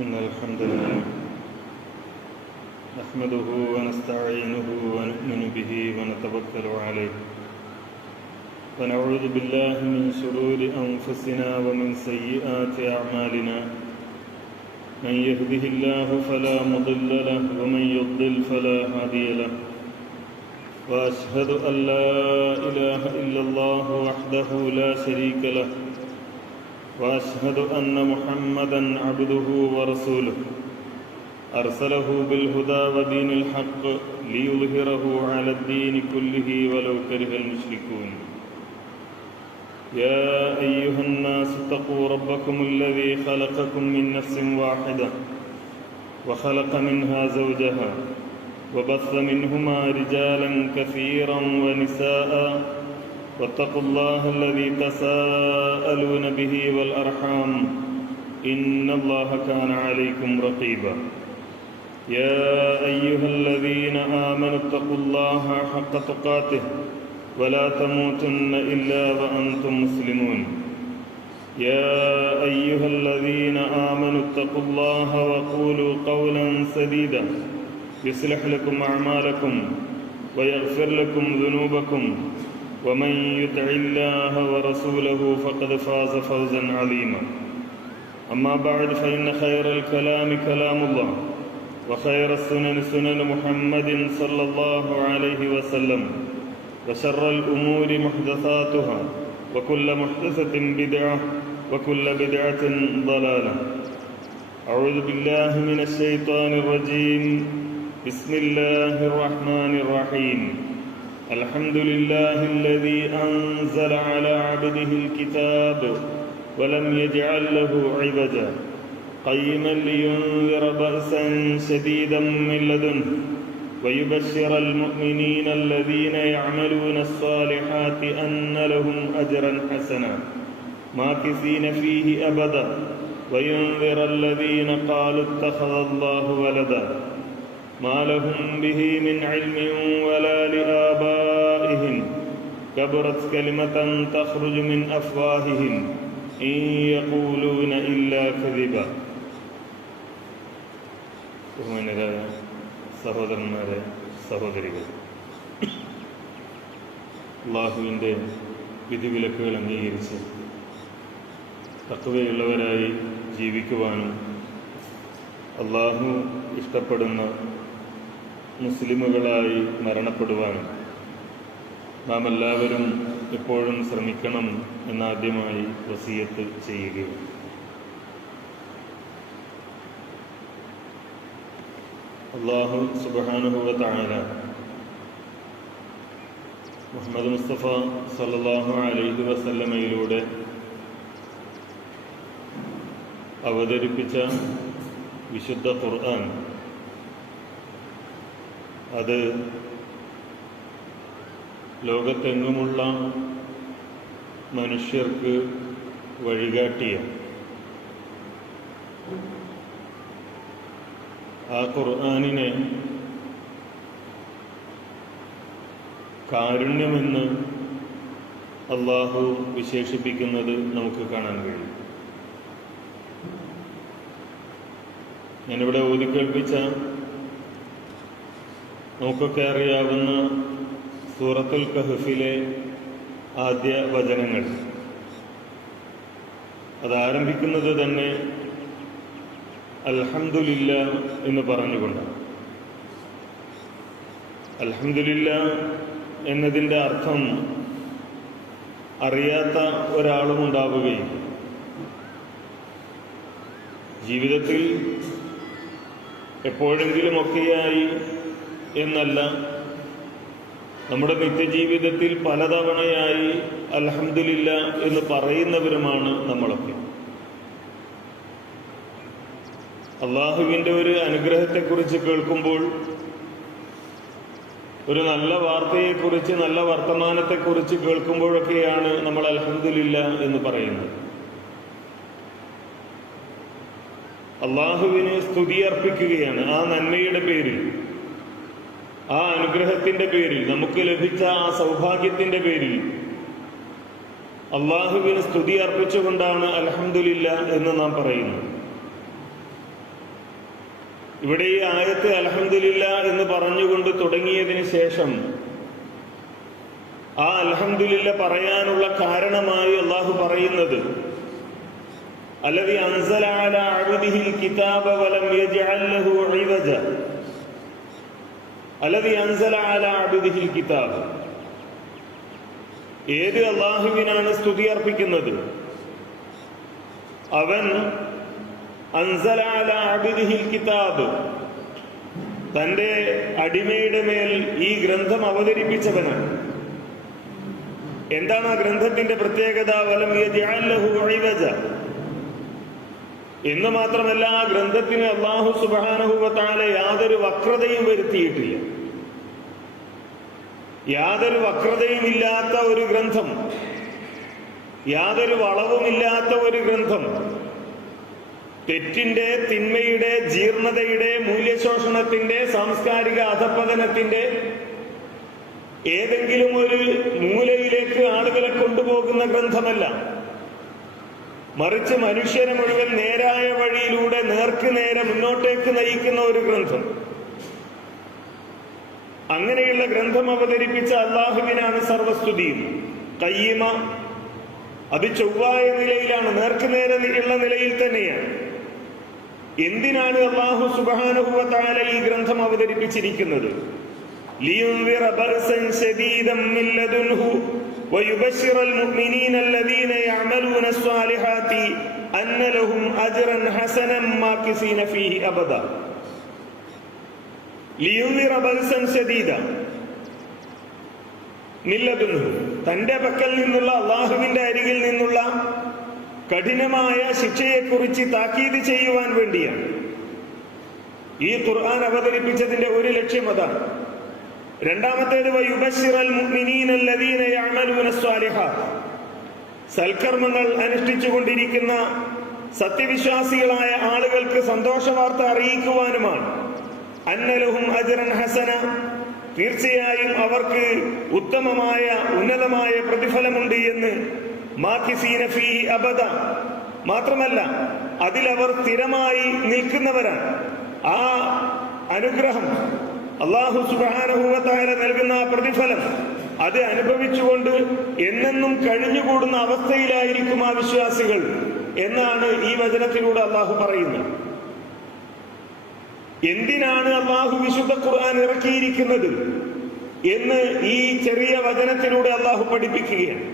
إن الحمد لله نحمده ونستعينه ونؤمن به ونتوكل عليه ونعوذ بالله من شرور أنفسنا ومن سيئات أعمالنا من يهده الله فلا مضل له ومن يضلل فلا هادي له وأشهد أن لا إله إلا الله وحده لا شريك له وأشهد أن محمدًا عبده ورسوله أرسله بالهدى ودين الحق ليظهره على الدين كله ولو كره المشركون يا أيها الناس اتقوا ربكم الذي خلقكم من نفس واحدة وخلق منها زوجها وبث منهما رجالا كثيرا ونساء واتقوا الله الذي تساءلون به والأرحام إن الله كان عليكم رقيبا يا أيها الذين آمنوا اتقوا الله حق تقاته ولا تموتن إلا وأنتم مسلمون يا أيها الذين آمنوا اتقوا الله وقولوا قولا سديدا يصلح لكم أعمالكم ويغفر لكم ذنوبكم ومن يطع الله ورسوله فقد فاز فوزا عظيما أما بعد فإن خير الكلام كلام الله وخير السنن سنن محمد صلى الله عليه وسلم وشر الأمور محدثاتها وكل محدثة بدعة وكل بدعة ضلالة أعوذ بالله من الشيطان الرجيم بسم الله الرحمن الرحيم الحمد لله الذي أنزل على عبده الكتاب ولم يجعل له عوجا قيما لينذر بأسا شديدا من لدنه ويبشر المؤمنين الذين يعملون الصالحات أن لهم أجرا حسنا ماكثين فيه أبدا وينذر الذين قالوا اتخذ الله ولدا ما لهم به من علم ولا لآبائهم كبرت كلمة تخرج من أفواههم إن يقولون إلا كذبا. ബഹുമാന്യരായ സഹോദരന്മാരെ, സഹോദരികൾ, അല്ലാഹുവിൻ്റെ വിധിവിലക്കുകൾ അംഗീകരിച്ച് തഖ്വയുള്ളവരായി ജീവിക്കുവാനും അല്ലാഹു ഇഷ്ടപ്പെടുന്ന മുസ്ലിമുകളായി മരണപ്പെടുവാനും നാം എല്ലാവരും എപ്പോഴും ശ്രമിക്കണം എന്നാദ്യമായി വസിയത്ത് ചെയ്യുകയും അല്ലാഹു സുബ്ഹാനഹു വ തആല മുഹമ്മദ് മുസ്തഫ സല്ലല്ലാഹു അലൈഹി വസല്ലമയിലൂടെ അവതരിപ്പിച്ച വിശുദ്ധ ഖുർആൻ അത് ലോകത്തെങ്ങുമുള്ള മനുഷ്യർക്ക് വഴികാട്ടിയ ആ ഖുർആനിനെ കാരുണ്യമെന്ന് അല്ലാഹു വിശേഷിപ്പിക്കുന്നത് നമുക്ക് കാണാൻ കഴിയും. ഞാനിവിടെ ഓതിക്കേൾപ്പിച്ച നമുക്കൊക്കെ അറിയാവുന്ന സൂറത്തുൽ കഹ്ഫിലെ ആദ്യ വചനങ്ങൾ അതാരംഭിക്കുന്നത് തന്നെ അൽഹംദുലില്ലാ എന്ന് പറഞ്ഞുകൊണ്ടാണ്. അൽഹംദുലില്ലാ എന്നതിൻ്റെ അർത്ഥം അറിയാത്ത ഒരാളും ഉണ്ടാവുകയും ജീവിതത്തിൽ എപ്പോഴെങ്കിലുമൊക്കെയായി എന്നല്ല, നമ്മുടെ നിത്യജീവിതത്തിൽ പലതവണയായി അൽഹംദുലില്ലാ എന്ന് പറയുന്നവരുമാണ് നമ്മളൊക്കെ. അള്ളാഹുവിൻ്റെ ഒരു അനുഗ്രഹത്തെക്കുറിച്ച് കേൾക്കുമ്പോൾ, ഒരു നല്ല വാർത്തയെക്കുറിച്ച്, നല്ല വർത്തമാനത്തെക്കുറിച്ച് കേൾക്കുമ്പോഴൊക്കെയാണ് നമ്മൾ അൽഹംദുലില്ലാ എന്ന് പറയുന്നത്. അള്ളാഹുവിന് സ്തുതി അർപ്പിക്കുകയാണ് ആ നന്മയുടെ പേരിൽ, ആ അനുഗ്രഹത്തിന്റെ പേരിൽ, നമുക്ക് ലഭിച്ച ആ സൗഭാഗ്യത്തിന്റെ പേരിൽ അള്ളാഹുവിന് സ്തുതി അർപ്പിച്ചുകൊണ്ടാണ് അൽഹംദുലില്ലാ എന്ന് നാം പറയുന്നത്. ഇവിടെ ഈ ആയത്ത് അൽഹംദുലില്ലാഹ് എന്ന് പറഞ്ഞുകൊണ്ട് തുടങ്ങിയതിന് ശേഷം ആ അൽഹംദുലില്ലാഹ് പറയാനുള്ള കാരണമായി അള്ളാഹു പറയുന്നത് അല്ലദീ അൻസല അലാ അബ്ദിഹിൽ കിതാബ വലം യജ്അൽ ലഹു ഇവജ. അല്ലദീ അൻസല അലാ അബ്ദിഹിൽ കിതാബ്. ഏത് അള്ളാഹുവിനാണ് സ്തുതി അർപ്പിക്കുന്നത്? അവൻ അൻസല അലാ അബ്ദിഹിൽ കിതാബ്, തന്റെ അടിമയുടെ മേൽ ഈ ഗ്രന്ഥം അവതരിപ്പിച്ചവനാണ്. എന്താണ് ആ ഗ്രന്ഥത്തിന്റെ പ്രത്യേകത? വലം യജ്അൽ ലഹു ഇവജ എന്ന് മാത്രമല്ല, ആ ഗ്രന്ഥത്തിന് അല്ലാഹു സുബ്ഹാനഹു വ തആല യാതൊരു വക്രതയും വരുത്തിയിട്ടില്ല. യാതൊരു വക്രതയും ഇല്ലാത്ത ഒരു ഗ്രന്ഥം, യാതൊരു വളവുമില്ലാത്ത ഒരു ഗ്രന്ഥം, തെറ്റിന്റെ, തിന്മയുടെ, ജീർണതയുടെ, മൂല്യശോഷണത്തിന്റെ, സാംസ്കാരിക അധപ്പതനത്തിന്റെ ഏതെങ്കിലും ഒരു മൂലയിലേക്ക് ആളുകളെ കൊണ്ടുപോകുന്ന ഗ്രന്ഥമല്ല. മറിച്ച് മനുഷ്യരെ മുഴുവൻ നേരായ വഴിയിലൂടെ നേർക്ക് നേരെ മുന്നോട്ടേക്ക് നയിക്കുന്ന ഒരു ഗ്രന്ഥം. അങ്ങനെയുള്ള ഗ്രന്ഥം അവതരിപ്പിച്ച അള്ളാഹുവിനാണ് സർവസ്തുതിയും. ഖയ്യിമ, അത് ചൊവ്വായ നിലയിലാണ്, നേർക്ക് നേരെ ഉള്ള നിലയിൽ തന്നെയാണ്. എന്തിനാണ് അല്ലാഹു സുബ്ഹാനഹു വ തആല ഈ ഗ്രന്ഥം അവതരിപ്പിച്ചിരിക്കുന്നത്? ലിയുൻദിറ ബഅസൻ ശദീദൻ മിൻ ലദുൻഹു വയുബശ്ശിറൽ മുഅ്മിനീന അല്ലദീന യഅമലൂന സ്വാലിഹാത്തി അന്ന ലഹും അജ്റൻ ഹസനൻ മാകിസീന ഫീഹി അബദ. ലിയുൻദിറ ബഅസൻ ശദീദ മിൻ ലദുൻഹു, തന്റെ പക്കൽ നിന്നുള്ള, അല്ലാഹുവിന്റെ അരികിൽ നിന്നുള്ള കഠിനമായ ശിക്ഷയെക്കുറിച്ച് താക്കീത് ചെയ്യുവാൻ വേണ്ടിയാണ് ഈ ഖുർആൻ അവതരിപ്പിച്ചതിന്റെ ഒരു ലക്ഷ്യം അതാണ്. രണ്ടാമത്തേത് വയുബശ്ശിറൽ മുഅ്മിനീന അല്ലദീന യഅമലൂന സ്വാലിഹാത്ത്, സൽക്കർമ്മങ്ങൾ അനുഷ്ഠിച്ചുകൊണ്ടിരിക്കുന്ന സത്യവിശ്വാസികളായ ആളുകൾക്ക് സന്തോഷ വാർത്ത അറിയിക്കുവാനുമാണ്. അന്ന ലഹും അജ്റൻ ഹസന, തീർച്ചയായും അവർക്ക് ഉത്തമമായ ഉന്നതമായ പ്രതിഫലമുണ്ട് എന്ന്. മാകിസീന ഫീഹി അബദ, മാത്രമല്ല അതിലവർ സ്ഥിരമായി നിൽക്കുന്നവരാണ്. ആ അനുഗ്രഹം, അല്ലാഹു സുബ്ഹാനഹു വ തആല നൽകുന്ന ആ പ്രതിഫലം, അത് അനുഭവിച്ചുകൊണ്ട് എന്നെന്നും കഴിഞ്ഞുകൂടുന്ന അവസ്ഥയിലായിരിക്കും ആ വിശ്വാസികൾ എന്നാണ് ഈ വചനത്തിലൂടെ അല്ലാഹു പറയുന്നത്. എന്തിനാണ് അല്ലാഹു വിശുദ്ധ ഖുർആൻ ഇറക്കിയിരിക്കുന്നത് എന്ന് ഈ ചെറിയ വചനത്തിലൂടെ അല്ലാഹു പഠിപ്പിക്കുകയാണ്.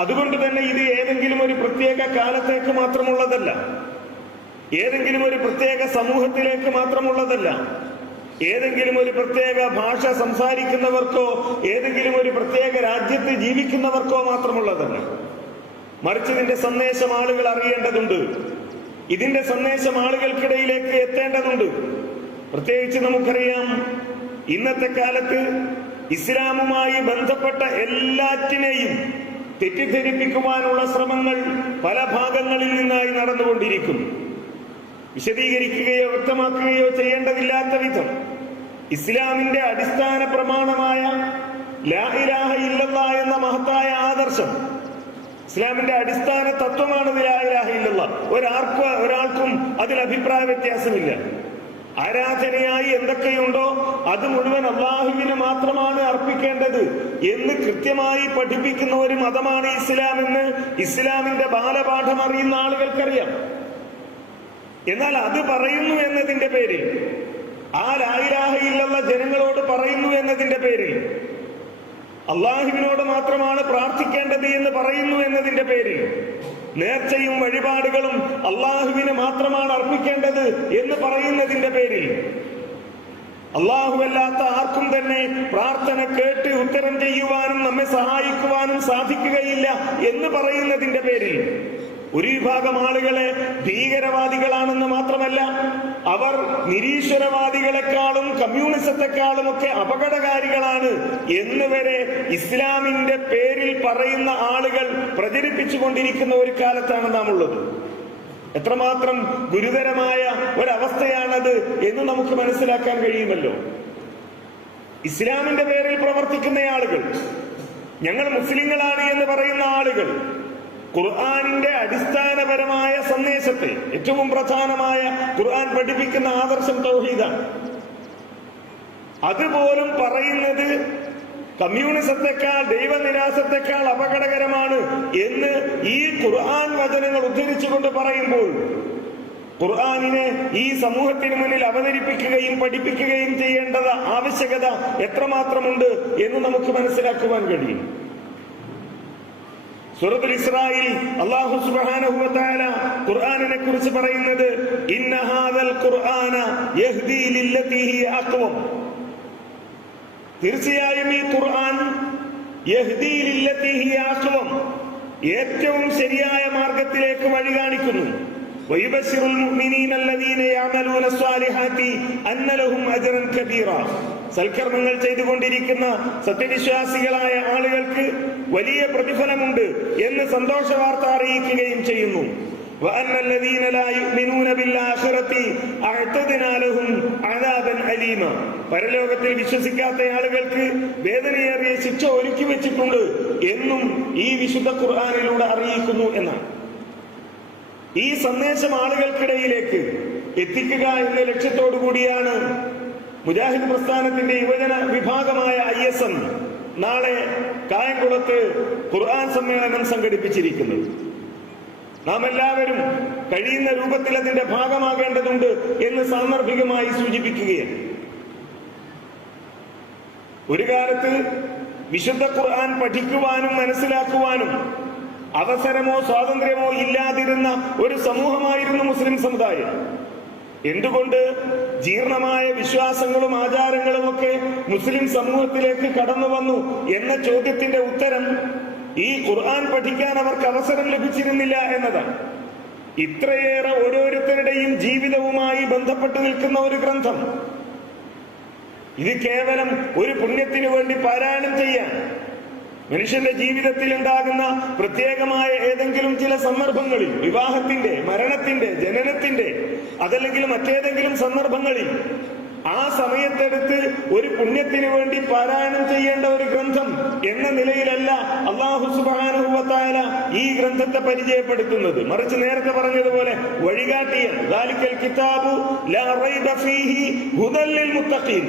അതുകൊണ്ട് തന്നെ ഇത് ഏതെങ്കിലും ഒരു പ്രത്യേക കാലത്തേക്ക് മാത്രമുള്ളതല്ല, ഏതെങ്കിലും ഒരു പ്രത്യേക സമൂഹത്തിലേക്ക് മാത്രമുള്ളതല്ല, ഏതെങ്കിലും ഒരു പ്രത്യേക ഭാഷ സംസാരിക്കുന്നവർക്കോ ഏതെങ്കിലും ഒരു പ്രത്യേക രാജ്യത്ത് ജീവിക്കുന്നവർക്കോ മാത്രമുള്ളതല്ല. മറിച്ച് ഇതിന്റെ സന്ദേശം ആളുകൾ അറിയേണ്ടതുണ്ട്. ഇതിന്റെ സന്ദേശം ആളുകൾക്കിടയിലേക്ക് എത്തേണ്ടതുണ്ട്. പ്രത്യേകിച്ച് നമുക്കറിയാം, ഇന്നത്തെ കാലത്ത് ഇസ്ലാമുമായി ബന്ധപ്പെട്ട എല്ലാറ്റിനെയും തെറ്റിദ്ധരിപ്പിക്കുവാനുള്ള ശ്രമങ്ങൾ പല ഭാഗങ്ങളിൽ നിന്നായി നടന്നുകൊണ്ടിരിക്കുന്നു. വിശദീകരിക്കുകയോ വ്യക്തമാക്കുകയോ ചെയ്യേണ്ടതില്ലാത്ത വിധം ഇസ്ലാമിന്റെ അടിസ്ഥാന പ്രമാണമായ ലാ ഇലാഹ ഇല്ലല്ലാഹ് എന്ന മഹത്തായ ആദർശം, ഇസ്ലാമിന്റെ അടിസ്ഥാന തത്വമാണ് ലാ ഇലാഹ ഇല്ലല്ലാഹ്. ഒരാൾക്കും അതിൽ അഭിപ്രായ വ്യത്യാസമില്ല. ആരാധനയായി എന്തൊക്കെയുണ്ടോ അത് മുഴുവൻ അല്ലാഹുവിന് മാത്രമാണ് അർപ്പിക്കേണ്ടത് എന്ന് കൃത്യമായി പഠിപ്പിക്കുന്ന ഒരു മതമാണ് ഇസ്ലാം എന്ന് ഇസ്ലാമിന്റെ ബാലപാഠം അറിയുന്ന ആളുകൾക്കറിയാം. എന്നാൽ അത് പറയുന്നു എന്നതിന്റെ പേരിൽ, ആ ലാ ഇലാഹ ഇല്ലല്ലാഹ് ജനങ്ങളോട് പറയുന്നു എന്നതിന്റെ പേരിൽ, അള്ളാഹുവിനോട് മാത്രമാണ് പ്രാർത്ഥിക്കേണ്ടത് എന്ന് പറയുന്നു എന്നതിന്റെ പേരിൽ, നേർച്ചയും വഴിപാടുകളും അള്ളാഹുവിന് മാത്രമാണ് അർപ്പിക്കേണ്ടത് എന്ന് പറയുന്നതിന്റെ പേരിൽ, അല്ലാഹുവല്ലാത്ത ആർക്കും തന്നെ പ്രാർത്ഥന കേട്ട് ഉത്തരം ചെയ്യുവാനും നമ്മെ സഹായിക്കുവാനും സാധിക്കുകയില്ല എന്ന് പറയുന്നതിന്റെ പേരിൽ ഒരു വിഭാഗം ആളുകളെ ഭീകരവാദികളാണെന്ന് മാത്രമല്ല, അവർ നിരീശ്വരവാദികളെക്കാളും കമ്മ്യൂണിസത്തെക്കാളും ഒക്കെ അപകടകാരികളാണ് എന്ന് വരെ ഇസ്ലാമിന്റെ പേരിൽ പറയുന്ന ആളുകൾ പ്രചരിപ്പിച്ചുകൊണ്ടിരിക്കുന്ന ഒരു കാലത്താണ് നാം ഉള്ളത്. എത്രമാത്രം ഗുരുതരമായ ഒരവസ്ഥയാണത് എന്ന് നമുക്ക് മനസ്സിലാക്കാൻ കഴിയുമല്ലോ. ഇസ്ലാമിന്റെ പേരിൽ പ്രവർത്തിക്കുന്ന ആളുകൾ, ഞങ്ങൾ മുസ്ലിങ്ങളാണ് എന്ന് പറയുന്ന ആളുകൾ, ഖുർആനിന്റെ അടിസ്ഥാനപരമായ സന്ദേശത്തെ, ഏറ്റവും പ്രധാനമായ ഖുർആൻ പഠിപ്പിക്കുന്ന ആദർശം തൗഹീദാണ്. അതുപോലും പറയുന്നത് കമ്മ്യൂണിസത്തെക്കാൾ, ദൈവനിരാസത്തെക്കാൾ അപകടകരമാണ് എന്ന് ഈ ഖുർആൻ വചനങ്ങൾ ഉദ്ധരിച്ചുകൊണ്ട് പറയുമ്പോൾ ഖുർആനിനെ ഈ സമൂഹത്തിന് മുന്നിൽ അവതരിപ്പിക്കുകയും പഠിപ്പിക്കുകയും ചെയ്യേണ്ടത് ആവശ്യകത എത്രമാത്രമുണ്ട് എന്ന് നമുക്ക് മനസ്സിലാക്കുവാൻ കഴിയും. സൂറത്തുൽ ഇസ്രായിൽ അല്ലാഹു സുബ്ഹാനഹു വ തആല ഖുർആനിനെ കുറിച്ച് പറയുന്നത് ഇന്ന ഹാദൽ ഖുർആന യഹ്ദി ലില്ലതി ഹിയ അഖ്വം. തീർച്ചയായും ഈ ഖുർആൻ യഹ്ദി ലില്ലതി ഹിയ അഖ്വം, ഏറ്റവും ശരിയായ മാർഗത്തിലേക്ക് വഴി കാണിക്കുന്നു. വയുബശ്ശിറുൽ മുഅ്മിനീന അല്ലദീന യഅമലൂന സ്വാലിഹാത്തി അന്ന ലഹും അജ്റൻ കബീറ. സൽക്കർമ്മങ്ങൾ ചെയ്തുകൊണ്ടിരിക്കുന്ന സത്യവിശ്വാസികളായ ആളുകൾക്ക് വലിയ പ്രതിഫലമുണ്ട് എന്ന് സന്തോഷ വാർത്ത അറിയിക്കുകയും ചെയ്യുന്നു. وأن الذين لا يؤمنون بالآخرة أعتدنا لهم عذابا أليما. പരലോകത്തിൽ വിശ്വസിക്കാത്ത ആളുകൾക്ക് വേദനയേറിയ ശിക്ഷ ഒരുക്കി വെച്ചിട്ടുണ്ട് എന്നും ഈ വിശുദ്ധ ഖുർആനിലൂടെ അറിയിക്കുന്നു എന്നാണ്. ഈ സന്ദേശം ആളുകൾക്കിടയിലേക്ക് എത്തിക്കുക എന്ന ലക്ഷ്യത്തോടു കൂടിയാണ് മുജാഹിദ് പ്രസ്ഥാനത്തിന്റെ യുവജന വിഭാഗമായ ISM നാളെ കായംകുളത്ത് ഖുർആൻ സമ്മേളനം സംഘടിപ്പിച്ചിരിക്കുന്നത്. നാം എല്ലാവരും കഴിയുന്ന രൂപത്തിൽ അതിന്റെ ഭാഗമാകേണ്ടതുണ്ട് എന്ന് സാന്ദർഭികമായി സൂചിപ്പിക്കുകയാണ്. ഒരു കാലത്ത് വിശുദ്ധ ഖുർആൻ പഠിക്കുവാനും മനസ്സിലാക്കുവാനും അവസരമോ സ്വാതന്ത്ര്യമോ ഇല്ലാതിരുന്ന ഒരു സമൂഹമായിരുന്നു മുസ്ലിം സമുദായം. എന്തുകൊണ്ട് ജീർണമായ വിശ്വാസങ്ങളും ആചാരങ്ങളും ഒക്കെ മുസ്ലിം സമൂഹത്തിലേക്ക് കടന്നു വന്നു എന്ന ചോദ്യത്തിന്റെ ഉത്തരം ഈ ഖുർആൻ പഠിക്കാൻ അവർക്ക് അവസരം ലഭിച്ചിരുന്നില്ല എന്നതാണ്. ഇത്രയേറെ ഓരോരുത്തരുടെയും ജീവിതവുമായി ബന്ധപ്പെട്ട് നിൽക്കുന്ന ഒരു ഗ്രന്ഥം, ഇത് കേവലം ഒരു പുണ്യത്തിനു വേണ്ടി പാരായണം ചെയ്യാൻ, മനുഷ്യന്റെ ജീവിതത്തിൽ ഉണ്ടാകുന്ന പ്രത്യേകമായ ഏതെങ്കിലും ചില സന്ദർഭങ്ങളിൽ, വിവാഹത്തിന്റെ, മരണത്തിന്റെ, ജനനത്തിന്റെ, അതല്ലെങ്കിൽ മറ്റേതെങ്കിലും സന്ദർഭങ്ങളിൽ ആ സമയത്തെടുത്ത് ഒരു പുണ്യത്തിന് വേണ്ടി പാരായണം ചെയ്യേണ്ട ഒരു ഗ്രന്ഥം എന്ന നിലയിലല്ല അല്ലാഹു സുബ്ഹാനഹു വ തആല ഈ ഗ്രന്ഥത്തെ പരിചയപ്പെടുത്തുന്നത്. മറിച്ച് നേരത്തെ പറഞ്ഞതുപോലെ വഴികാട്ടിയൻ ദാലിക്കൽ കിതാബു ലാ റൈബ ഫീഹി ഹുദൽ ലിൽ മുത്തഖീൻ.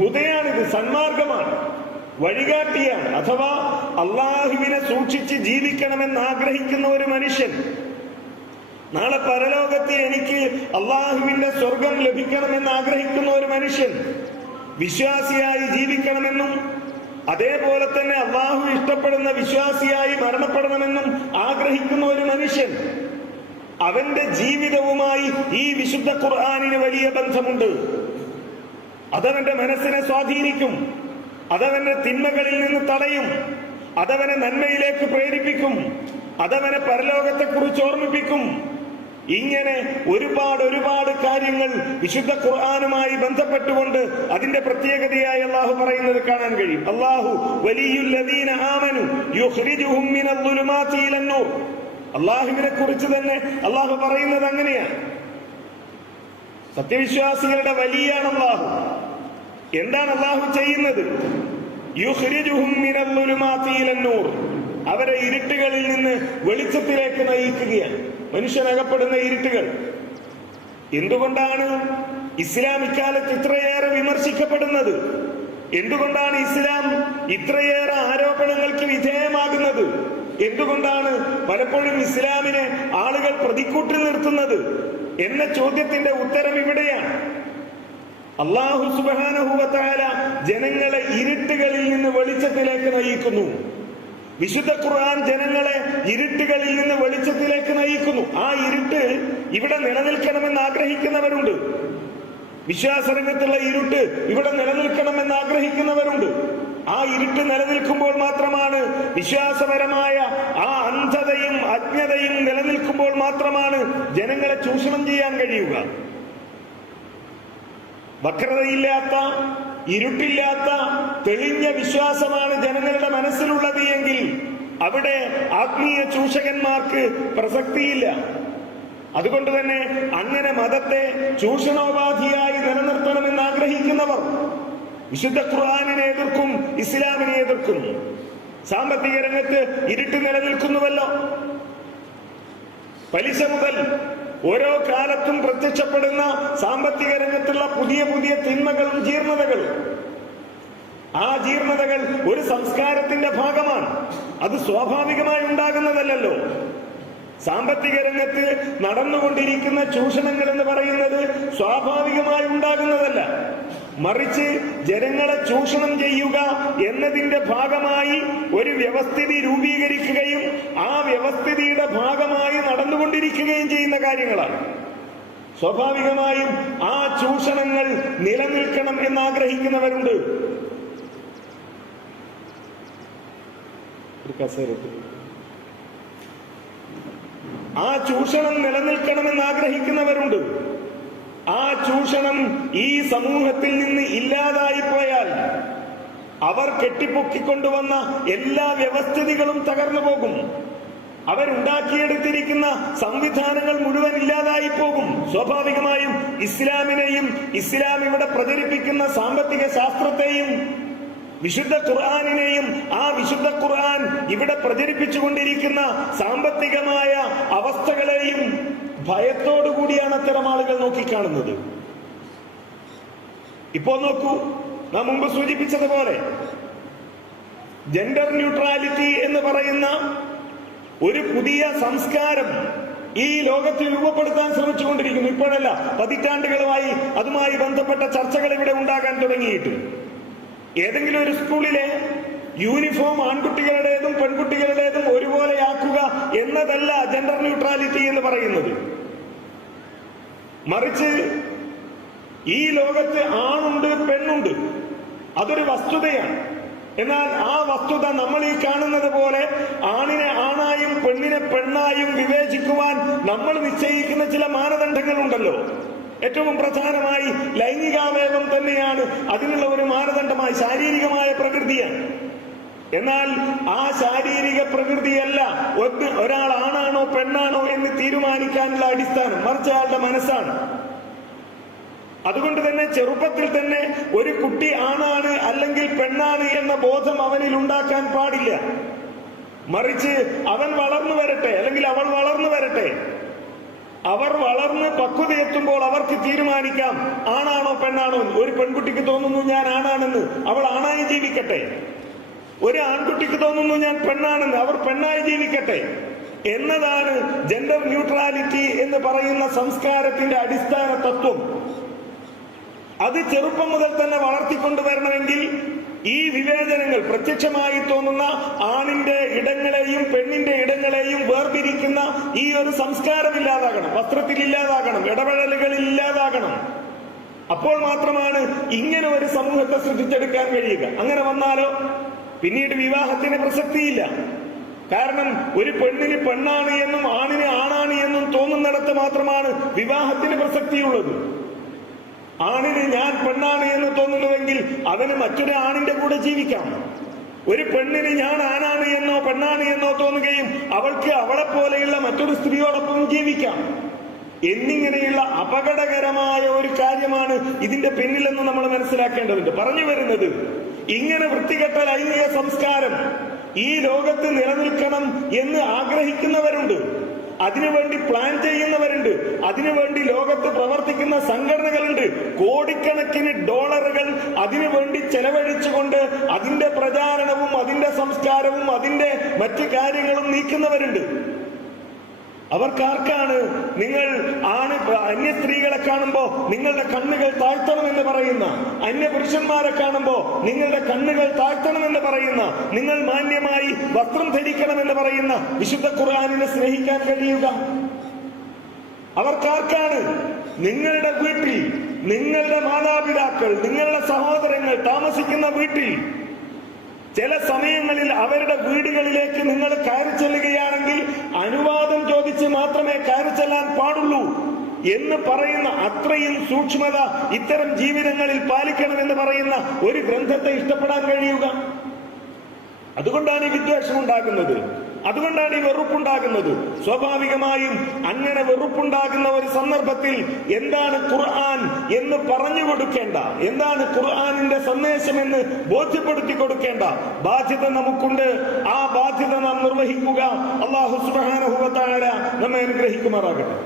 ഹുദയാണിത്, സന്മാർഗമാണ്, വഴികാട്ടിയാണ്. അഥവാ അള്ളാഹുവിനെ സൂക്ഷിച്ച് ജീവിക്കണമെന്ന് ആഗ്രഹിക്കുന്ന ഒരു മനുഷ്യൻ, നാളെ പരലോകത്തെ എനിക്ക് അള്ളാഹുവിന്റെ സ്വർഗം ലഭിക്കണമെന്ന് ആഗ്രഹിക്കുന്ന ഒരു മനുഷ്യൻ, വിശ്വാസിയായി ജീവിക്കണമെന്നും അതേപോലെ തന്നെ അള്ളാഹു ഇഷ്ടപ്പെടുന്ന വിശ്വാസിയായി മരണപ്പെടണമെന്നും ആഗ്രഹിക്കുന്ന ഒരു മനുഷ്യൻ, അവന്റെ ജീവിതവുമായി ഈ വിശുദ്ധ ഖുർആനിന് വലിയ ബന്ധമുണ്ട്. അതവന്റെ മനസ്സിനെ സ്വാധീനിക്കും, അതവന്റെ തിന്മകളിൽ നിന്ന് തടയും, അതവനെ നന്മയിലേക്ക് പ്രേരിപ്പിക്കും, അതവനെ പരലോകത്തെക്കുറിച്ച് ഓർമ്മിപ്പിക്കും. ഇങ്ങനെ ഒരുപാട് കാര്യങ്ങൾ വിശുദ്ധ ഖുർആനുമായി ബന്ധപ്പെട്ടുകൊണ്ട് അതിന്റെ പ്രത്യേകതയായി അള്ളാഹു പറയുന്നത് കാണാൻ കഴിയും. അല്ലാഹു വലിയുൽ ലദീന ആമനു യുഖ്രിജുഹും മിനൽ ളുലുമാതി ഇലൻ നൂർ. അള്ളാഹുവിനെ കുറിച്ച് തന്നെ അള്ളാഹു പറയുന്നത് അങ്ങനെയാണ്. സത്യവിശ്വാസികളുടെ വലിയാണ് അള്ളാഹു. എന്താണ് അള്ളാഹു ചെയ്യുന്നത്? യുഖ്രിജുഹും മിനൽ ളുലുമാതി ഇലൻ നൂർ. അവരെ ഇരുട്ടുകളിൽ നിന്ന് വെളിച്ചത്തിലേക്ക് നയിക്കുകയാണ്. മനുഷ്യനകപ്പെടുന്ന ഇരുട്ടുകൾ. എന്തുകൊണ്ടാണ് ഇസ്ലാം ഇക്കാലത്ത് ഇത്രയേറെ വിമർശിക്കപ്പെടുന്നത്? എന്തുകൊണ്ടാണ് ഇസ്ലാം ഇത്രയേറെ ആരോപണങ്ങൾക്ക് വിധേയമാകുന്നത്? എന്തുകൊണ്ടാണ് പലപ്പോഴും ഇസ്ലാമിനെ ആളുകൾ പ്രതിക്കൂട്ടിൽ നിർത്തുന്നത് എന്ന ചോദ്യത്തിന്റെ ഉത്തരം ഇവിടെയാണ്. അല്ലാഹു സുബ്ഹാനഹു വ തആല ജനങ്ങളെ ഇരുട്ടുകളിൽ നിന്ന് വെളിച്ചത്തിലേക്ക് നയിക്കുന്നു. വിശുദ്ധ ഖുർആൻ ജനങ്ങളെ ഇരുട്ടുകളിൽ നിന്ന് വെളിച്ചത്തിലേക്ക് നയിക്കുന്നു. ആ ഇരുട്ട് ഇവിടെ നിലനിൽക്കണമെന്ന് ആഗ്രഹിക്കുന്നവരുണ്ട്. വിശ്വാസരംഗത്തുള്ള ഇരുട്ട് ഇവിടെ നിലനിൽക്കണമെന്ന് ആഗ്രഹിക്കുന്നവരുണ്ട്. ആ ഇരുട്ട് നിലനിൽക്കുമ്പോൾ മാത്രമാണ് വിശ്വാസപരമായ ആ അന്ധതയും അജ്ഞതയും നിലനിൽക്കുമ്പോൾ മാത്രമാണ് ജനങ്ങളെ ചൂഷണം ചെയ്യാൻ കഴിയുക. വക്രതയില്ലാത്ത, ഇരുട്ടില്ലാത്ത തെളിഞ്ഞ വിശ്വാസമാണ് ജനങ്ങളുടെ മനസ്സിലുള്ളത് എങ്കിൽ അവിടെ ആത്മീയ ചൂഷകന്മാർക്ക് പ്രസക്തിയില്ല. അതുകൊണ്ട് തന്നെ അങ്ങനെ മതത്തെ ചൂഷണോപാധിയായി നിലനിർത്തണമെന്ന് ആഗ്രഹിക്കുന്നവർ വിശുദ്ധ ഖുർആനിനെ എതിർക്കും, ഇസ്ലാമിനെ എതിർക്കും. സാമ്പത്തിക രംഗത്ത് ഇരുട്ട് നിലനിൽക്കുന്നുവല്ലോ. പലിശ മുതൽ ഓരോ കാലത്തും പ്രത്യക്ഷപ്പെടുന്ന സാമ്പത്തിക രംഗത്തുള്ള പുതിയ പുതിയ തിന്മകളും ജീർണതകളും, ആ ജീർണതകൾ ഒരു സംസ്കാരത്തിന്റെ ഭാഗമാണ്. അത് സ്വാഭാവികമായി ഉണ്ടാകുന്നതല്ലല്ലോ. സാമ്പത്തിക രംഗത്ത് നടന്നുകൊണ്ടിരിക്കുന്ന ചൂഷണങ്ങൾ എന്ന് പറയുന്നത് സ്വാഭാവികമായി ഉണ്ടാകുന്നതല്ല. മറിച്ച് ജനങ്ങളെ ചൂഷണം ചെയ്യുക എന്നതിന്റെ ഭാഗമായി ഒരു വ്യവസ്ഥിതി രൂപീകരിക്കുകയും ആ വ്യവസ്ഥിതിയുടെ ഭാഗമായി നടന്നുകൊണ്ടിരിക്കുകയും ചെയ്യുന്ന കാര്യങ്ങളാണ്. സ്വാഭാവികമായും ആ ചൂഷണങ്ങൾ നിലനിൽക്കണം എന്നാഗ്രഹിക്കുന്നവരുണ്ട്. ആ ചൂഷണം നിലനിൽക്കണമെന്ന് ആഗ്രഹിക്കുന്നവരുണ്ട്. ആ ചൂഷണം ഈ സമൂഹത്തിൽ നിന്ന് ഇല്ലാതായിപ്പോയാൽ അവർ കെട്ടിപ്പൊക്കിക്കൊണ്ടുവന്ന എല്ലാ വ്യവസ്ഥിതികളും തകർന്നു പോകും. അവരുണ്ടാക്കിയെടുത്തിരിക്കുന്ന സംവിധാനങ്ങൾ മുഴുവൻ ഇല്ലാതായി പോകും. സ്വാഭാവികമായും ഇസ്ലാമിനെയും ഇസ്ലാം ഇവിടെ പ്രചരിപ്പിക്കുന്ന സാമ്പത്തിക ശാസ്ത്രത്തെയും വിശുദ്ധ ഖുർആനിനെയും ആ വിശുദ്ധ ഖുർആൻ ഇവിടെ പ്രചരിപ്പിച്ചുകൊണ്ടിരിക്കുന്ന സാമ്പത്തികമായ അവസ്ഥകളെയും ഭയത്തോടുകൂടിയാണ് അത്തരം ആളുകൾ നോക്കിക്കാണുന്നത്. ഇപ്പോൾ നോക്കൂ, നാം മുമ്പ് സൂചിപ്പിച്ചതുപോലെ ജെൻഡർ ന്യൂട്രാലിറ്റി എന്ന് പറയുന്ന ഒരു പുതിയ സംസ്കാരം ഈ ലോകത്തിൽ രൂപപ്പെടുത്താൻ ശ്രമിച്ചുകൊണ്ടിരിക്കുന്നു. ഇപ്പോഴല്ല, പതിറ്റാണ്ടുകളുമായി അതുമായി ബന്ധപ്പെട്ട ചർച്ചകൾ ഇവിടെ ഉണ്ടാകാൻ തുടങ്ങിയിട്ട്. ഏതെങ്കിലും ഒരു സ്കൂളിലെ യൂണിഫോം ആൺകുട്ടികളുടേതും പെൺകുട്ടികളുടേതും ഒരുപോലെയാക്കുക എന്നതല്ല ജെൻഡർ ന്യൂട്രാലിറ്റി എന്ന് പറയുന്നത്. മറിച്ച് ഈ ലോകത്ത് ആണുണ്ട്, പെണ്ണുണ്ട്, അതൊരു വസ്തുതയാണ്. എന്നാൽ ആ വസ്തുത നമ്മൾ ഈ കാണുന്നത് പോലെ ആണിനെ ആണായും പെണ്ണിനെ പെണ്ണായും വിവേചിക്കുവാൻ നമ്മൾ നിശ്ചയിക്കുന്ന ചില മാനദണ്ഡങ്ങളുണ്ടല്ലോ. ഏറ്റവും പ്രധാനമായി ലൈംഗികാവയവം തന്നെയാണ് അതിനുള്ള ഒരു മാനദണ്ഡമായി, ശാരീരികമായ പ്രകൃതിയാണ്. എന്നാൽ ആ ശാരീരിക പ്രകൃതിയല്ല ഒരാൾ ആണാണോ പെണ്ണാണോ എന്ന് തീരുമാനിക്കാനുള്ള അടിസ്ഥാനം, മറിച്ച് അയാളുടെ മനസ്സാണ്. അതുകൊണ്ട് തന്നെ ചെറുപ്പത്തിൽ തന്നെ ഒരു കുട്ടി ആണാണ് അല്ലെങ്കിൽ പെണ്ണാണ് എന്ന ബോധം അവനിൽ ഉണ്ടാക്കാൻ പാടില്ല. മറിച്ച് അവൻ വളർന്നു വരട്ടെ അല്ലെങ്കിൽ അവൾ വളർന്നു വരട്ടെ. അവർ വളർന്ന് പക്വതയെത്തുമ്പോൾ അവർക്ക് തീരുമാനിക്കാം ആണാണോ പെണ്ണാണോ. ഒരു പെൺകുട്ടിക്ക് തോന്നുന്നു ഞാൻ ആണാണെന്ന്, അവൾ ആണായി ജീവിക്കട്ടെ. ഒരു ആൺകുട്ടിക്ക് തോന്നുന്നു ഞാൻ പെണ്ണാണെന്ന്, അവർ പെണ്ണായി ജീവിക്കട്ടെ എന്നതാണ് ജെൻഡർ ന്യൂട്രാലിറ്റി എന്ന് പറയുന്ന സംസ്കാരത്തിന്റെ അടിസ്ഥാന തത്വം. അത് ചെറുപ്പം മുതൽ തന്നെ വളർത്തിക്കൊണ്ടുവരണമെങ്കിൽ ഈ വിവേചനങ്ങൾ, പ്രത്യക്ഷമായി തോന്നുന്ന ആണിന്റെ ഇടങ്ങളെയും പെണ്ണിന്റെ ഇടങ്ങളെയും വേർതിരിക്കുന്ന ഈ ഒരു സംസ്കാരം ഇല്ലാതാകണം, വസ്ത്രത്തിൽ ഇല്ലാതാകണം, ഇടപെടലുകളിൽ ഇല്ലാതാകണം. അപ്പോൾ മാത്രമാണ് ഇങ്ങനെ ഒരു സമൂഹത്തെ സൃഷ്ടിച്ചെടുക്കാൻ കഴിയുക. അങ്ങനെ വന്നാലോ പിന്നീട് വിവാഹത്തിന് പ്രസക്തിയില്ല. കാരണം ഒരു പെണ്ണിന് പെണ്ണാണ് എന്നും ആണിന് ആണാണ് എന്നും തോന്നുന്നിടത്ത് മാത്രമാണ് വിവാഹത്തിന് പ്രസക്തിയുള്ളത്. ആണിന് ഞാൻ പെണ്ണാണ് എന്ന് തോന്നുന്നുവെങ്കിൽ അവന് മറ്റൊരു ആണിന്റെ കൂടെ ജീവിക്കാം. ഒരു പെണ്ണിന് ഞാൻ ആണാണ് എന്നോ പെണ്ണാണ് എന്നോ തോന്നുകയും അവൾക്ക് അവളെ പോലെയുള്ള മറ്റൊരു സ്ത്രീയോടൊപ്പം ജീവിക്കാം എന്നിങ്ങനെയുള്ള അപകടകരമായ ഒരു കാര്യമാണ് ഇതിന്റെ പിന്നിലെന്ന് നമ്മൾ മനസ്സിലാക്കേണ്ടതുണ്ട്. പറഞ്ഞു വരുന്നത്, ഇങ്ങനെ വൃത്തികെട്ട ലൈംഗിക സംസ്കാരം ഈ ലോകത്ത് നിലനിൽക്കണം എന്ന് ആഗ്രഹിക്കുന്നവരുണ്ട്, അതിനുവേണ്ടി പ്ലാൻ ചെയ്യുന്നവരുണ്ട്, അതിനുവേണ്ടി ലോകത്ത് പ്രവർത്തിക്കുന്ന സംഘടനകളുണ്ട്. കോടിക്കണക്കിന് ഡോളറുകൾ അതിനുവേണ്ടി ചെലവഴിച്ചുകൊണ്ട് അതിന്റെ പ്രചാരണവും അതിന്റെ സംസ്കാരവും അതിന്റെ മറ്റു കാര്യങ്ങളും നീക്കുന്നവരുണ്ട്. അവർക്കാർക്കാണ് നിങ്ങൾ അന്യ സ്ത്രീകളെ കാണുമ്പോ നിങ്ങളുടെ കണ്ണുകൾ താഴ്ത്തണമെന്ന് പറയുന്ന, അന്യ പുരുഷന്മാരെ കാണുമ്പോ നിങ്ങളുടെ കണ്ണുകൾ താഴ്ത്തണമെന്ന് പറയുന്ന, നിങ്ങൾ മാന്യമായി വസ്ത്രം ധരിക്കണമെന്ന് പറയുന്ന വിശുദ്ധ ഖുർആനിനെ സ്നേഹിക്കാൻ കഴിയുക? അവർക്കാർക്കാണ് നിങ്ങളുടെ വീട്ടിൽ നിങ്ങളുടെ മാതാപിതാക്കൾ, നിങ്ങളുടെ സഹോദരങ്ങൾ താമസിക്കുന്ന വീട്ടിൽ ചില സമയങ്ങളിൽ അവരുടെ വീടുകളിലേക്ക് നിങ്ങൾ കയറി ചെല്ലുകയാണെങ്കിൽ അനുവാദം ചോദിച്ച് മാത്രമേ കയറി ചെല്ലാൻ പാടുള്ളൂ എന്ന് പറയുന്ന അത്രയും സൂക്ഷ്മത ഇത്തരം ജീവിതങ്ങളിൽ പാലിക്കണമെന്ന് പറയുന്ന ഒരു ഗ്രന്ഥത്തെ ഇഷ്ടപ്പെടാൻ കഴിയുക? അതുകൊണ്ടാണ് ഈ വിദ്വേഷം ഉണ്ടാകുന്നത്. അതുകൊണ്ടാണ് ഈ വെറുപ്പുണ്ടാകുന്നത്. സ്വാഭാവികമായും അങ്ങനെ വെറുപ്പുണ്ടാകുന്ന ഒരു സന്ദർഭത്തിൽ എന്താണ് ഖുർആൻ എന്ന് പറഞ്ഞു കൊടുക്കേണ്ട, എന്താണ് ഖുർആനിന്റെ സന്ദേശമെന്ന് ബോധ്യപ്പെടുത്തി കൊടുക്കേണ്ട ബാധ്യത നമുക്കുണ്ട്. ആ ബാധ്യത നാം നിർവഹിക്കുക. അല്ലാഹു സുബ്ഹാനഹു വ തആല നമ്മെ അനുഗ്രഹിക്കുമാറാകട്ടെ.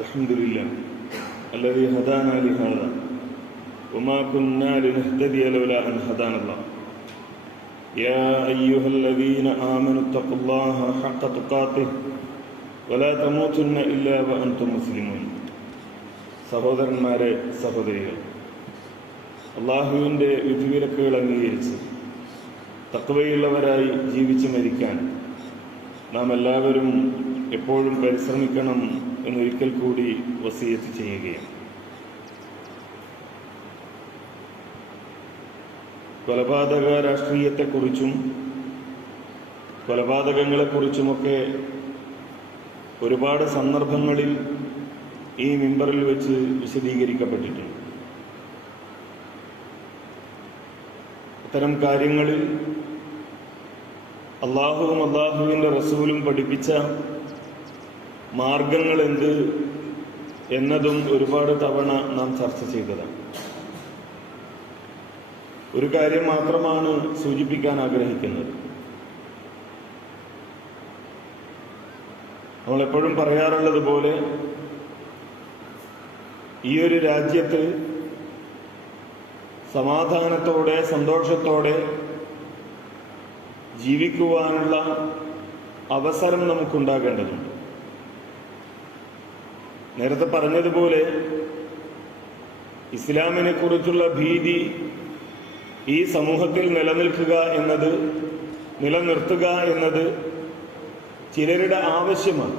അൽഹംദുലില്ലാഹ് الذي هدانا لهذا وما كنا لنهتدي لولا أن هدانا الله يا أيها الذين آمنوا اتقوا الله حق تقاته ولا تموتن إلا وأنتم مسلمون. സഹോദരന്മാരെ, സഹോദരികൾ, അള്ളാഹുവിൻ്റെ വിധിവിലക്കുകൾ അംഗീകരിച്ച് തഖ്വയുള്ളവരായി ജീവിച്ച് മരിക്കാൻ നാം എല്ലാവരും എപ്പോഴും പരിശ്രമിക്കണം എന്നൊരിക്കൽ കൂടി വസിയത്ത് ചെയ്യുകയാണ്. കൊലപാതക രാഷ്ട്രീയത്തെക്കുറിച്ചും കൊലപാതകങ്ങളെക്കുറിച്ചുമൊക്കെ ഒരുപാട് സന്ദർഭങ്ങളിൽ ഈ മിമ്പറിൽ വെച്ച് വിശദീകരിക്കപ്പെട്ടിട്ടുണ്ട്. ഇത്തരം കാര്യങ്ങളിൽ അള്ളാഹുവും അള്ളാഹുവിൻ്റെ റസൂലും പഠിപ്പിച്ച മാർഗങ്ങൾ എന്ത് എന്നതും ഒരുപാട് തവണ നാം ചർച്ച ചെയ്തതാണ്. ഒരു കാര്യം മാത്രമാണ് സൂചിപ്പിക്കാൻ ആഗ്രഹിക്കുന്നത്. നമ്മളെപ്പോഴും പറയാറുള്ളത് പോലെ ഈ ഒരു രാജ്യത്ത് സമാധാനത്തോടെ സന്തോഷത്തോടെ ജീവിക്കുവാനുള്ള അവസരം നമുക്കുണ്ടാകേണ്ടതുണ്ട്. നേരത്തെ പറഞ്ഞതുപോലെ ഇസ്ലാമിനെ കുറിച്ചുള്ള ഭീതി ഈ സമൂഹത്തിൽ നിലനിർത്തുക എന്നത് ചിലരുടെ ആവശ്യമാണ്.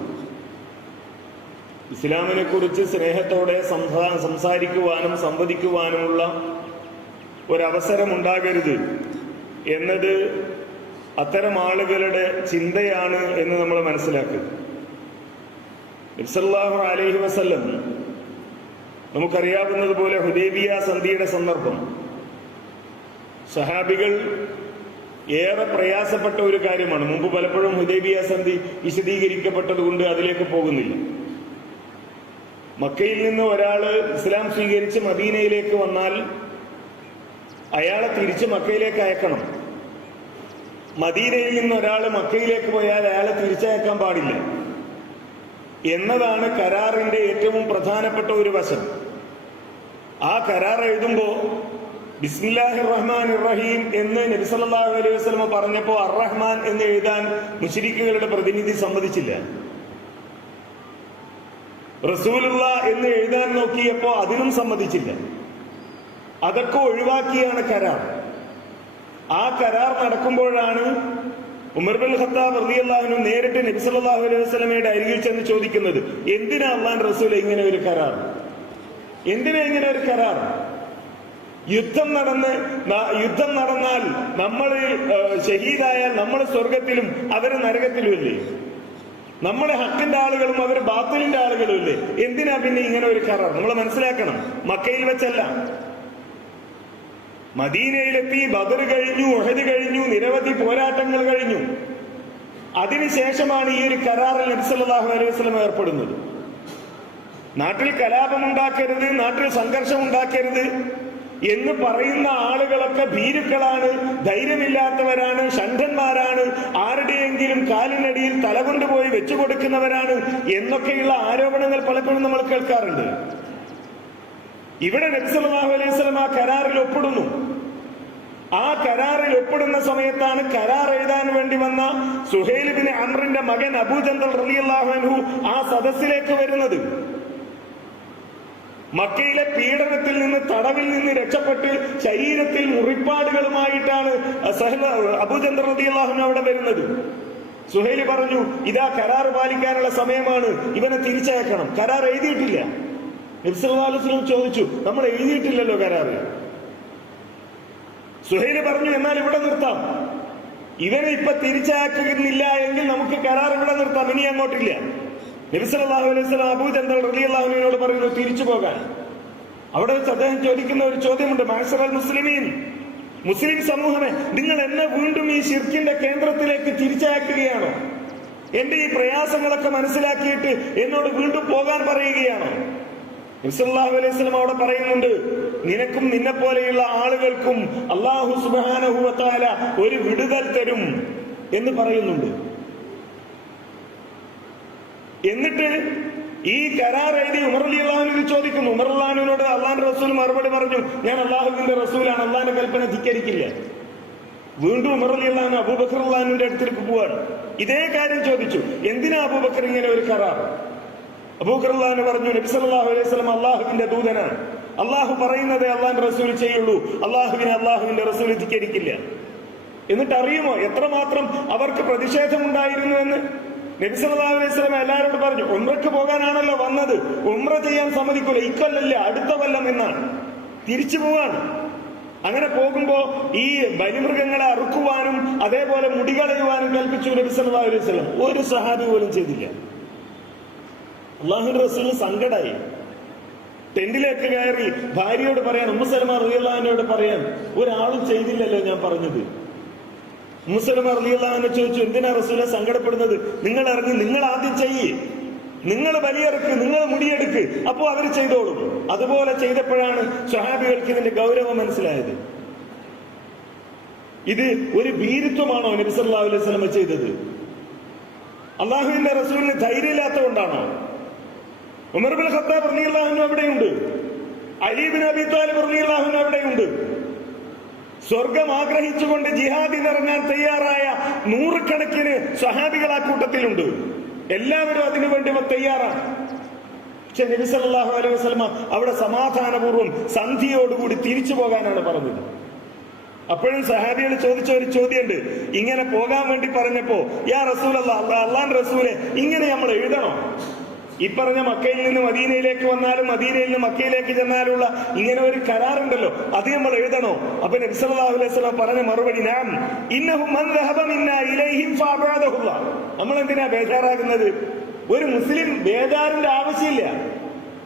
ഇസ്ലാമിനെ കുറിച്ച് സ്നേഹത്തോടെ സംസാരിക്കുവാനും സംവദിക്കുവാനുമുള്ള ഒരവസരം ഉണ്ടാകരുത് എന്നത് അത്തരം ആളുകളുടെ ചിന്തയാണ് എന്ന് നമ്മൾ മനസ്സിലാക്കുക. നബി സല്ലല്ലാഹു അലൈഹി വസല്ലം നമുക്കറിയാവുന്നതുപോലെ ഹുദൈബിയ സന്ധിയുടെ സന്ദർഭം സഹാബികൾ ഏറെ പ്രയാസപ്പെട്ട ഒരു കാര്യമാണ്. മുമ്പ് പലപ്പോഴും ഹുദൈബിയ സന്ധി വിശദീകരിക്കപ്പെട്ടതുകൊണ്ട് അതിലേക്ക് പോകുന്നില്ല. മക്കയിൽ നിന്ന് ഒരാള് ഇസ്ലാം സ്വീകരിച്ച് മദീനയിലേക്ക് വന്നാൽ അയാളെ തിരിച്ച് മക്കയിലേക്ക് അയക്കണം. മദീനയിൽ നിന്ന് ഒരാൾ മക്കയിലേക്ക് പോയാൽ അയാളെ തിരിച്ചയക്കാൻ പാടില്ല എന്നതാണ് കരാറിന്റെ ഏറ്റവും പ്രധാനപ്പെട്ട ഒരു വശം. ആ കരാർ എഴുതുമ്പോൾ ബിസ്മില്ലാഹിർ റഹ്മാനിർ റഹീം എന്ന് നബി സല്ലല്ലാഹു അലൈഹി വസല്ലം പറഞ്ഞപ്പോൾ അർ-റഹ്മാൻ എന്ന് എഴുതാൻ മുശ്രിക്കുകളുടെ പ്രതിനിധി സമ്മതിച്ചില്ല. റസൂലുള്ള എന്ന് എഴുതാൻ നോക്കിയപ്പോ അതിനും സമ്മതിച്ചില്ല. അതൊക്കെ ഒഴിവാക്കിയാണ് കരാർ. ആ കരാർ നടക്കുമ്പോഴാണ് ഉമർ ബിൻ ഖത്താബ് റളിയല്ലാഹു അൻഹു നേരിട്ട് നബി സല്ലല്ലാഹു അലൈഹി വസല്ലമയുടെ അരികിൽ ചെന്ന് ചോദിക്കുന്നത്, എന്തിനാ അല്ലാഹുവിന്റെ റസൂൽ ഇങ്ങനെ ഒരു കരാർ? എന്തിനാ ഇങ്ങനെ ഒരു കരാർ? യുദ്ധം നടന്നാൽ നമ്മൾ ഷഹീദായാൽ നമ്മൾ സ്വർഗത്തിലും അവര് നരകത്തിലുമല്ലേ? നമ്മളെ ഹക്കിന്റെ ആളുകളും അവർ ബാത്തിലിന്റെ ആളുകളുമല്ലേ? എന്തിനാ പിന്നെ ഇങ്ങനെ ഒരു കരാർ? നമ്മൾ മനസ്സിലാക്കണം, മക്കയിൽ വെച്ചല്ല, മദീനയിലെത്തി ബദർ കഴിഞ്ഞു, ഉഹദ് കഴിഞ്ഞു, നിരവധി പോരാട്ടങ്ങൾ കഴിഞ്ഞു. അതിനുശേഷമാണ് ഈ ഒരു കരാറിൽ നബി സല്ലല്ലാഹു അലൈഹി വസല്ലം ഏർപ്പെടുന്നത്. നാട്ടിൽ കലാപമുണ്ടാക്കരുത്, നാട്ടിൽ സംഘർഷം ഉണ്ടാക്കരുത് എന്ന് പറയുന്ന ആളുകളൊക്കെ ഭീരുക്കളാണ്, ധൈര്യമില്ലാത്തവരാണ്, ഷണ്ഡന്മാരാണ്, ആരുടെയെങ്കിലും കാലിനടിയിൽ തലകൊണ്ടുപോയി വെച്ചു കൊടുക്കുന്നവരാണ് എന്നൊക്കെയുള്ള ആരോപണങ്ങൾ പലപ്പോഴും നമ്മൾ കേൾക്കാറുണ്ട്. ഇവിടെ നബി സല്ലല്ലാഹു അലൈഹി വസല്ലം ആ കരാറിൽ ഒപ്പിടുന്നു. ആ കരാറിൽ ഒപ്പിടുന്ന സമയത്താണ് കരാർ എഴുതാൻ വേണ്ടി വന്ന സുഹൈൽ ബിൻ അംറിന്റെ മകൻ അബൂ ജന്തൽ റളിയല്ലാഹു അൻഹു ആ സദസ്സിലേക്ക് വരുന്നത്. മക്കയിലെ പീഡനത്തിൽ നിന്ന്, തടവിൽ നിന്ന് രക്ഷപ്പെട്ട് ശരീരത്തിൽ മുറിപ്പാടുകളുമായിട്ടാണ് അബൂ ജന്തൽ റളിയല്ലാഹു അൻഹു അവിടെ വരുന്നത്. സുഹൈൽ പറഞ്ഞു, ഇതാ കരാർ പാലിക്കാനുള്ള സമയമാണ്, ഇവനെ തിരിച്ചയക്കണം. കരാർ എഴുതിയിട്ടില്ല. നബി സല്ലല്ലാഹു അലൈഹി വസല്ലം ചോദിച്ചു, നമ്മൾ എഴുതിയിട്ടില്ലല്ലോ കരാറ്. സുഹൈൽ പറഞ്ഞു, എന്നാൽ ഇവിടെ നിർത്താം, ഇവനെ ഇപ്പൊ തിരിച്ചയക്കുന്നില്ല എങ്കിൽ നമുക്ക് കരാർ ഇവിടെ നിർത്താം, ഇനി അങ്ങോട്ടില്ല. നബി സല്ലല്ലാഹു അലൈഹി വസല്ലം അബൂ ജന്തൽ റളിയല്ലാഹു അൻഹുവിനോട് പറയുന്നു തിരിച്ചു പോകാൻ. അവിടെ വെച്ച് അദ്ദേഹം ചോദിക്കുന്ന ഒരു ചോദ്യമുണ്ട്, മഅ്ശറൽ മുസ്ലിമീൻ, മുസ്ലിം സമൂഹമേ, നിങ്ങൾ എന്നെ വീണ്ടും ഈ ശിർക്കിന്റെ കേന്ദ്രത്തിലേക്ക് തിരിച്ചയക്കുകയാണോ? എന്റെ ഈ പ്രയാസങ്ങളൊക്കെ മനസ്സിലാക്കിയിട്ട് എന്നോട് വീണ്ടും പോകാൻ പറയുകയാണോ? നബി സല്ലല്ലാഹു അലൈഹി വസല്ലം അവിടെ പറയുന്നുണ്ട്, നിനക്കും നിന്നെ പോലെയുള്ള ആളുകൾക്കും അല്ലാഹു സുബ്ഹാനഹു വ തആല ഒരു വിടുതൽ തരും എന്ന് പറയുന്നുണ്ട്. എന്നിട്ട് ഈ കരാർ എഴുതി ഉമർ റളിയല്ലാഹു അൻഹു ചോദിക്കുന്നു. ഉമർ റളിയല്ലാഹു അൻഹുവിനോട് അള്ളാഹുവിന്റെ റസൂൽ മറുപടി പറഞ്ഞു, ഞാൻ അള്ളാഹുവിന്റെ റസൂലാണ്, അള്ളാഹിന്റെ കൽപ്പന ധിക്കരിക്കില്ല. വീണ്ടും ഉമർ റളിയല്ലാഹു അൻഹു അബൂബക്കർ റളിയല്ലാഹു അൻഹുവിന്റെ അടുത്തേക്ക് പോവാണ്. ഇതേ കാര്യം ചോദിച്ചു, എന്തിനാ അബൂബക്കർ ഇങ്ങനെ ഒരു കരാർ? അബൂബക്കർ റളിയല്ലാഹു അൻഹു പറഞ്ഞു, നബി സല്ലല്ലാഹു അലൈഹി വസല്ലം അള്ളാഹുവിന്റെ ദൂതനാണ്, അള്ളാഹു പറയുന്നതേ അള്ളാഹിന്റെ റസൂൽ ചെയ്യുള്ളൂ, അള്ളാഹുവിന്റെ റസൂൽ ധിക്കരിക്കില്ല. എന്നിട്ട് അറിയുമോ എത്രമാത്രം അവർക്ക് പ്രതിഷേധമുണ്ടായിരുന്നു എന്ന്? നബി സല്ലല്ലാഹു അലൈഹി വസല്ലം എല്ലാവരോടും പറഞ്ഞു, ഉംറയ്ക്ക് പോകാനാണല്ലോ വന്നത്, ഉംറ ചെയ്യാൻ സമ്മതിക്കൂല, ഇക്കൊല്ലല്ല അടുത്ത കൊല്ലം എന്നാണ്, തിരിച്ചു പോവാണ്. അങ്ങനെ പോകുമ്പോ ഈ ബലിമൃഗങ്ങളെ അറുക്കുവാനും അതേപോലെ മുടി കളയുവാനും കൽപ്പിച്ചു നബി സല്ലല്ലാഹു അലൈഹി വസല്ലം. ഒരു സഹാബി പോലും ചെയ്തില്ല. അള്ളാഹുവിന്റെ റസൂലിന് സങ്കടായി. ടെന്റിലേക്ക് കയറി ഭാര്യയോട് പറയാൻ, ഉമ്മു സലമ റളിയല്ലാഹു അൻഹയോട് പറയാൻ, ഒരാളും ചെയ്തില്ലല്ലോ ഞാൻ പറഞ്ഞത്. ഉമ്മു സലമ റളിയല്ലാഹു അൻഹ ചോദിച്ചു, എന്തിനാ റസൂലെ സങ്കടപ്പെടുന്നത്? നിങ്ങൾ ഇറങ്ങി, നിങ്ങൾ ആദ്യം ചെയ്യ്, നിങ്ങൾ ബലിയെടുക്ക്, നിങ്ങൾ മുടിയെടുക്ക്, അപ്പോ അവർ ചെയ്തോളും. അതുപോലെ ചെയ്തപ്പോഴാണ് സ്വഹാബികൾക്ക് ഇതിന്റെ ഗൗരവം മനസ്സിലായത്. ഇത് ഒരു ഭീരുത്വമാണോ നബി സല്ലല്ലാഹു അലൈഹി വസല്ലം ചെയ്തത്? അള്ളാഹുവിന്റെ റസൂലിന് ധൈര്യമില്ലാത്തതുകൊണ്ടാണോ? ഉമർ ഇബ്നുൽ ഖത്താബ് റളിയല്ലാഹു അൻഹു അവിടെയുണ്ട്, അലി ഇബ്നു അബീ താലിബ് റളിയല്ലാഹു അൻഹു അവിടെയുണ്ട്. സ്വർഗം ആഗ്രഹിച്ചുകൊണ്ട് ജിഹാദിനിറങ്ങാൻ തയ്യാറായ നൂറുകണക്കിന് സ്വഹാബികൾ ആ കൂട്ടത്തിലുണ്ട്. എല്ലാവരും അതിനുവേണ്ടി തയ്യാറാണ്. പക്ഷെ നബി സല്ലല്ലാഹു അലൈഹി വസല്ലം അവിടെ സമാധാനപൂർവ്വം സന്ധിയോടുകൂടി തിരിച്ചു പോകാനാണ് പറഞ്ഞത്. അപ്പോഴും സഹാബികൾ ചോദിച്ച ഒരു ചോദ്യമുണ്ട്. ഇങ്ങനെ പോകാൻ വേണ്ടി പറഞ്ഞപ്പോ, യാ റസൂലല്ലാഹ്, അള്ളാഹുവിന്റെ റസൂലെ, ഇങ്ങനെ നമ്മൾ എഴുതണോ? ഈ പറഞ്ഞ മക്കയിൽ നിന്ന് മദീനയിലേക്ക് വന്നാലും മദീനയിൽ നിന്ന് മക്കയിലേക്ക് ചെന്നാലുള്ള ഇങ്ങനെ ഒരു കരാറുണ്ടല്ലോ, അത് നമ്മൾ എഴുതണോ? അപ്പൊ നബി സല്ലല്ലാഹു അലൈഹി വസല്ലം പറഞ്ഞ മറുപടി, നാം ഇന്നഹു മൻ ദഹബ മിന്നാ ഇലൈഹിം ഫഅബദഹുല്ലാഹ്. നമ്മൾ എന്തിനാ ബേജാറാകുന്നത്? ഒരു മുസ്ലിം ബേജാറിന്റെ ആവശ്യമില്ല.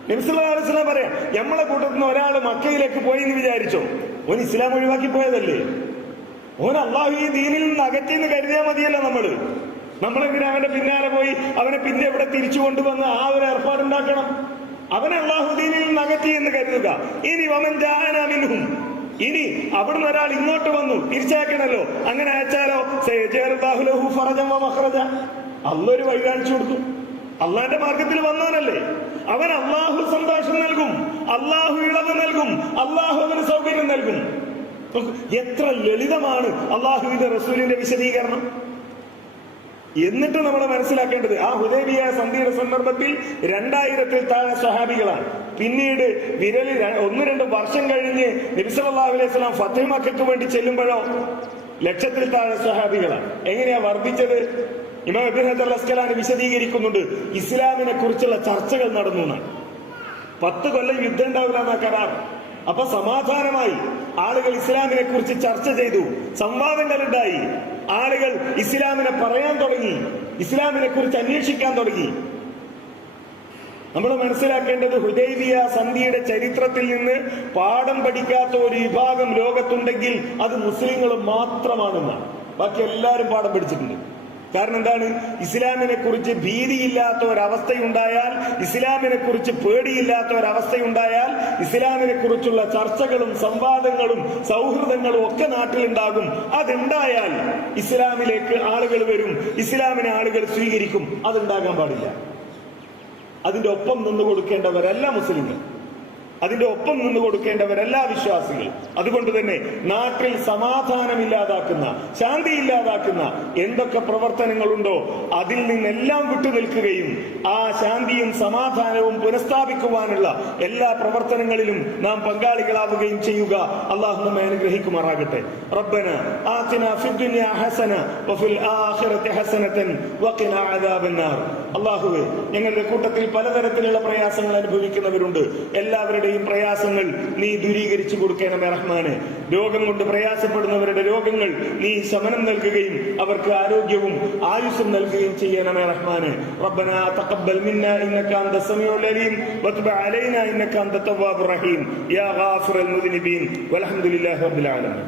നബി സല്ലല്ലാഹു അലൈഹി വസല്ലം പറയാം, നമ്മളെ കൂട്ടത്തിൽ നിന്ന് ഒരാൾ മക്കയിലേക്ക് പോയി എന്ന് വിചാരിച്ചോ, ഓൻ ഇസ്ലാം ഒഴിവാക്കി പോയതല്ലേ, ഓൻ അള്ളാഹു ഈ ദീനിൽ നിന്ന് അകറ്റിന്ന് കരുതിയാൽ മതിയല്ലോ. നമ്മളെന്തിനാ അവന്റെ പിന്നാലെ പോയി അവനെ പിന്നെ ഇവിടെ തിരിച്ചു കൊണ്ടുവന്ന് ആ ഒരു ഏർപ്പാടുണ്ടാക്കണം? അവനെ അള്ളാഹു ദീനിൽ നിന്ന് അകറ്റി എന്ന് കരുതുക. ഇനി വമൻ ജാഅനാ മിൻഹും, ഇനി അവിടുന്ന് ഒരാൾ ഇങ്ങോട്ട് വന്നു, തിരിച്ചയക്കണല്ലോ. അങ്ങനെ അയച്ചാലോ, സയജഅലുല്ലാഹു ലഹു ഫറജൻ വ മഖ്റജ, അല്ലാഹു ഒരു വഴി കാണിച്ചു കൊടുക്കും. അള്ളാന്റെ മാർഗത്തിൽ വന്നവനല്ലേ, അവൻ അള്ളാഹു സന്തോഷം നൽകും, അള്ളാഹു ഇളവ് നൽകും, അള്ളാഹു അവന് സൗകര്യം നൽകും. എത്ര ലളിതമാണ് അള്ളാഹുവിന്റെ റസൂലിന്റെ വിശദീകരണം. എന്നിട്ട് നമ്മൾ മനസ്സിലാക്കേണ്ടത്, ആ ഹുദൈബിയ സന്ധിയുടെ സന്ദർഭത്തിൽ 2000-ൽ താഴെ സ്വഹാബികളാണ്. പിന്നീട് വിരലിൽ 1-2 വർഷം കഴിഞ്ഞ് നബി സല്ലല്ലാഹു അലൈഹി വസല്ലം ഫത്ഹ് മക്കയ്ക്ക് വേണ്ടി ചെല്ലുമ്പോഴോ 1,00,000-ൽ താഴെ സ്വഹാബികളാണ്. എങ്ങനെയാ വർദ്ധിച്ചത്? ഇമാം ഇബ്നു ഹജർ അസ്കലാനി വിശദീകരിക്കുന്നുണ്ട്, ഇസ്ലാമിനെ കുറിച്ചുള്ള ചർച്ചകൾ നടന്നു എന്നാണ്. 10 കൊല്ലം യുദ്ധം ഉണ്ടാവില്ല എന്നാ കരാർ. അപ്പൊ സമാധാനമായി ആളുകൾ ഇസ്ലാമിനെ കുറിച്ച് ചർച്ച ചെയ്തു, സംവാദങ്ങൾ ഉണ്ടായി, ആളുകൾ ഇസ്ലാമിനെ പറയാൻ തുടങ്ങി, ഇസ്ലാമിനെ കുറിച്ച് അന്വേഷിക്കാൻ തുടങ്ങി. നമ്മൾ മനസ്സിലാക്കേണ്ടത്, ഹുദൈബിയ സന്ധിയുടെ ചരിത്രത്തിൽ നിന്ന് പാഠം പഠിക്കാത്ത ഒരു വിഭാഗം ലോകത്തുണ്ടെങ്കിൽ അത് മുസ്ലിങ്ങൾ മാത്രമാണെന്നാണ്. ബാക്കി എല്ലാവരും പാഠം പഠിച്ചിട്ടുണ്ട്. കാരണം എന്താണ്? ഇസ്ലാമിനെ കുറിച്ച് ഭീതിയില്ലാത്ത ഒരവസ്ഥയുണ്ടായാൽ, ഇസ്ലാമിനെ കുറിച്ച് പേടിയില്ലാത്ത ഒരവസ്ഥയുണ്ടായാൽ, ഇസ്ലാമിനെ കുറിച്ചുള്ള ചർച്ചകളും സംവാദങ്ങളും സൗഹൃദങ്ങളും ഒക്കെ നാട്ടിലുണ്ടാകും. അതുണ്ടായാൽ ഇസ്ലാമിലേക്ക് ആളുകൾ വരും, ഇസ്ലാമിനെ ആളുകൾ സ്വീകരിക്കും. അതുണ്ടാകാൻ പാടില്ല. അതിന്റെ ഒപ്പം നിന്ന് കൊടുക്കേണ്ടവരല്ല മുസ്ലിങ്ങൾ, അതിന്റെ ഒപ്പം നിന്ന് കൊടുക്കേണ്ടവരല്ല വിശ്വാസികൾ. അതുകൊണ്ട് തന്നെ നാട്ടിൽ സമാധാനമില്ലാതാക്കുന്ന, ശാന്തി ഇല്ലാതാക്കുന്ന എന്തൊക്കെ പ്രവർത്തനങ്ങളുണ്ടോ അതിൽ നിന്നെല്ലാം വിട്ടുനിൽക്കുകയും ആ ശാന്തിയും സമാധാനവും പുനഃസ്ഥാപിക്കുവാനുള്ള എല്ലാ പ്രവർത്തനങ്ങളിലും നാം പങ്കാളികളാവുകയും ചെയ്യുക. അല്ലാഹു നമ്മെ അനുഗ്രഹിക്കുമാറാകട്ടെ. റബ്ബന ആതിനാ ഫിദ്ദുനിയ ഹസന വഫിൽ ആഖിറതി ഹസനതൻ വഖിനാ അദാബന്നാർ. അല്ലാഹുവേ, ഞങ്ങളുടെ കൂട്ടത്തിൽ പലതരത്തിലുള്ള പ്രയാസങ്ങൾ അനുഭവിക്കുന്നവരുണ്ട്. എല്ലാവരുടെയും എല്ലാവരുടെയും പ്രയാസങ്ങൾ നീ ദൂരീകരിച്ചു കൊടുക്കണമേ റഹ്മാനെ. രോഗം കൊണ്ട് പ്രയാസപ്പെടുന്നവരുടെ രോഗങ്ങൾ നീ ശമനം നൽകുകയും അവർക്ക് ആരോഗ്യവും ആയുസ്സും നൽകുകയും ചെയ്യണമേ റഹ്മാനെ. റബ്ബനാ തഖബ്ബൽ മിന്നാ ഇന്നക അൻത സമീഉൽ അലീം വതുബ് അലൈനാ ഇന്നക അൻത തവ്വാബുർ റഹീം യാ ഗാഫിറൽ മുദ്നിബീൻ വൽഹംദുലില്ലാഹി റബ്ബിൽ ആലമീൻ.